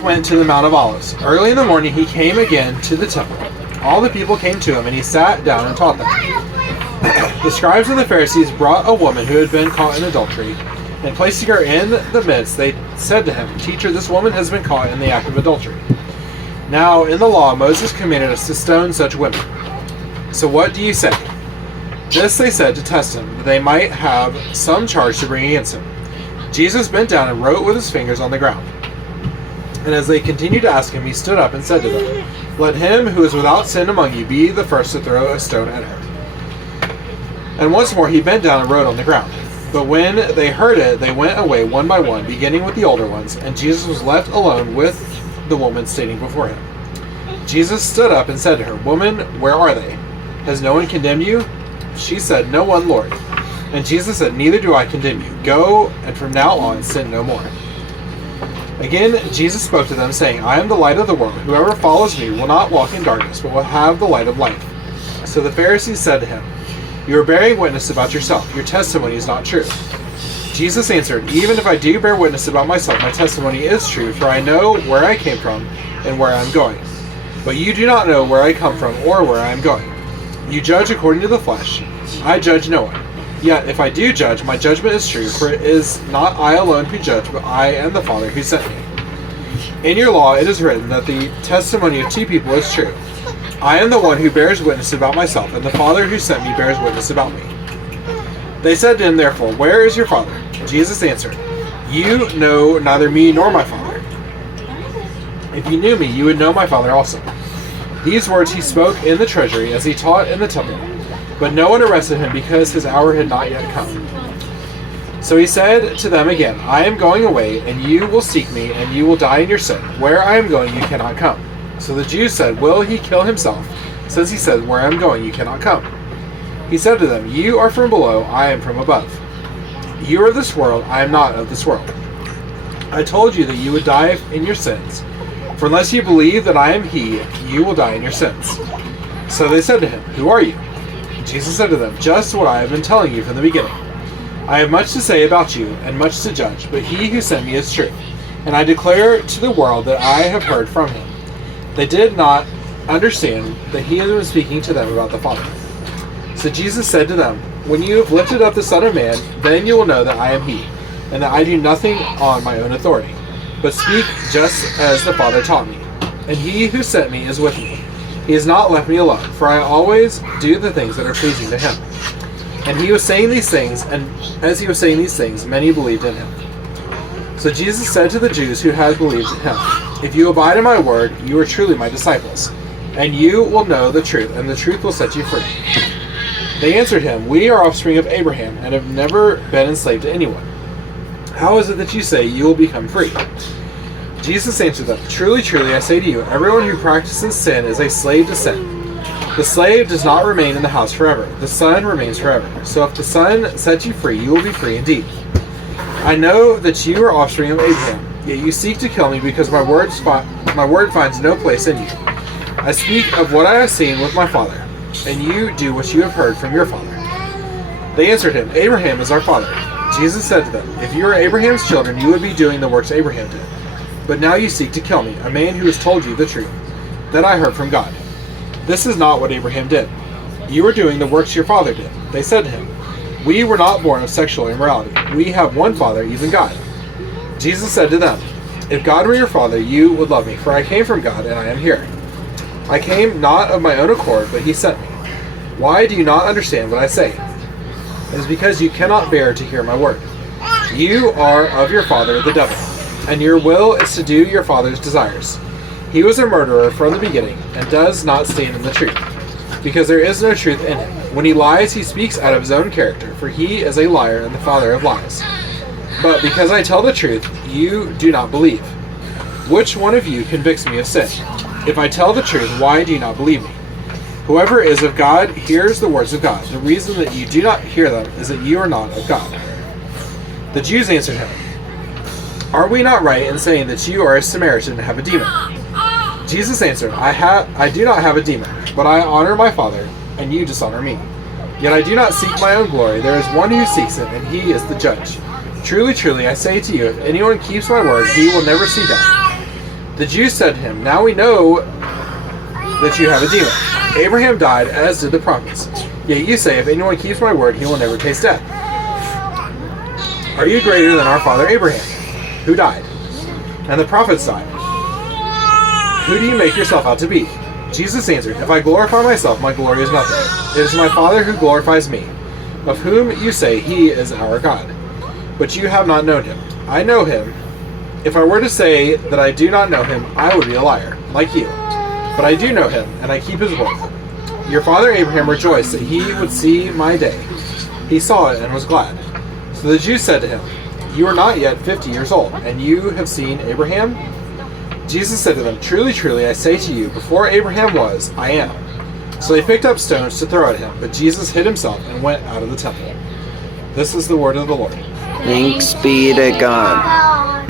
went to the Mount of Olives. Early in the morning he came again to the temple. All the people came to him, and he sat down and taught them. The scribes and the Pharisees brought a woman who had been caught in adultery, and placing her in the midst, they said to him, "Teacher, this woman has been caught in the act of adultery. Now, in the law, Moses commanded us to stone such women. So what do you say?" This they said to test him, that they might have some charge to bring against him. Jesus bent down and wrote with his fingers on the ground. And as they continued to ask him, he stood up and said to them, "Let him who is without sin among you be the first to throw a stone at her." And once more he bent down and wrote on the ground. But when they heard it, they went away one by one, beginning with the older ones, and Jesus was left alone with the woman standing before him. Jesus stood up and said to her, "Woman, where are they? Has no one condemned you?" She said, "No one, Lord." And Jesus said, "Neither do I condemn you. Go, and from now on sin no more." Again, Jesus spoke to them, saying, "I am the light of the world. Whoever follows me will not walk in darkness, but will have the light of life." So the Pharisees said to him, "You are bearing witness about yourself. Your testimony is not true." Jesus answered, "Even if I do bear witness about myself, my testimony is true, for I know where I came from and where I am going. But you do not know where I come from or where I am going. You judge according to the flesh. I judge no one. Yet if I do judge, my judgment is true, for it is not I alone who judge, but I and the Father who sent me. In your law it is written that the testimony of two people is true. I am the one who bears witness about myself, and the Father who sent me bears witness about me." They said to him, therefore, "Where is your Father?" Jesus answered, "You know neither me nor my Father. If you knew me, you would know my Father also." These words he spoke in the treasury as he taught in the temple. But no one arrested him because his hour had not yet come. So he said to them again, "I am going away, and you will seek me, and you will die in your sin. Where I am going, you cannot come." So the Jews said, "Will he kill himself, since he says, 'Where I am going, you cannot come'?" He said to them, "You are from below, I am from above. You are of this world, I am not of this world. I told you that you would die in your sins. For unless you believe that I am he, you will die in your sins." So they said to him, "Who are you?" Jesus said to them, "Just what I have been telling you from the beginning. I have much to say about you, and much to judge, but he who sent me is true, and I declare to the world that I have heard from him." They did not understand that he had been speaking to them about the Father. So Jesus said to them, "When you have lifted up the Son of Man, then you will know that I am he, and that I do nothing on my own authority, but speak just as the Father taught me. And he who sent me is with me. He has not left me alone, for I always do the things that are pleasing to him." And he was saying these things, and as he was saying these things, many believed in him. So Jesus said to the Jews who had believed in him, "If you abide in my word, you are truly my disciples, and you will know the truth, and the truth will set you free." They answered him, "We are offspring of Abraham, and have never been enslaved to anyone. How is it that you say you will become free?" Jesus answered them, "Truly, truly, I say to you, everyone who practices sin is a slave to sin. The slave does not remain in the house forever. The Son remains forever. So if the Son sets you free, you will be free indeed. I know that you are offspring of Abraham, yet you seek to kill me because my word finds no place in you. I speak of what I have seen with my father, and you do what you have heard from your father." They answered him, "Abraham is our father." Jesus said to them, "If you were Abraham's children, you would be doing the works Abraham did. But now you seek to kill me, a man who has told you the truth, that I heard from God. This is not what Abraham did. You are doing the works your father did." They said to him, "We were not born of sexual immorality. We have one Father, even God." Jesus said to them, "If God were your Father, you would love me, for I came from God, and I am here. I came not of my own accord, but he sent me. Why do you not understand what I say? It is because you cannot bear to hear my word. You are of your father, the devil, and your will is to do your father's desires. He was a murderer from the beginning, and does not stand in the truth, because there is no truth in him. When he lies, he speaks out of his own character, for he is a liar and the father of lies. But because I tell the truth, you do not believe. Which one of you convicts me of sin? If I tell the truth, why do you not believe me? Whoever is of God hears the words of God. The reason that you do not hear them is that you are not of God." The Jews answered him, "Are we not right in saying that you are a Samaritan and have a demon?" Jesus answered, I do not have a demon, but I honor my Father, and you dishonor me. Yet I do not seek my own glory. There is one who seeks it, and he is the judge. Truly, truly, I say to you, if anyone keeps my word, he will never see death. The Jews said to him, "Now we know that you have a demon. Abraham died, as did the prophets. Yet you say, if anyone keeps my word, he will never taste death. Are you greater than our father Abraham, who died? And the prophets died. Who do you make yourself out to be?" Jesus answered, "If I glorify myself, my glory is nothing. It is my Father who glorifies me, of whom you say he is our God. But you have not known him. I know him. If I were to say that I do not know him, I would be a liar, like you. But I do know him, and I keep his word. Your father Abraham rejoiced that he would see my day. He saw it and was glad." So the Jews said to him, "You are not yet 50 years old, and you have seen Abraham?" Jesus said to them, "Truly, truly, I say to you, before Abraham was, I am." So they picked up stones to throw at him, but Jesus hid himself and went out of the temple. This is the word of the Lord. Thanks be to God.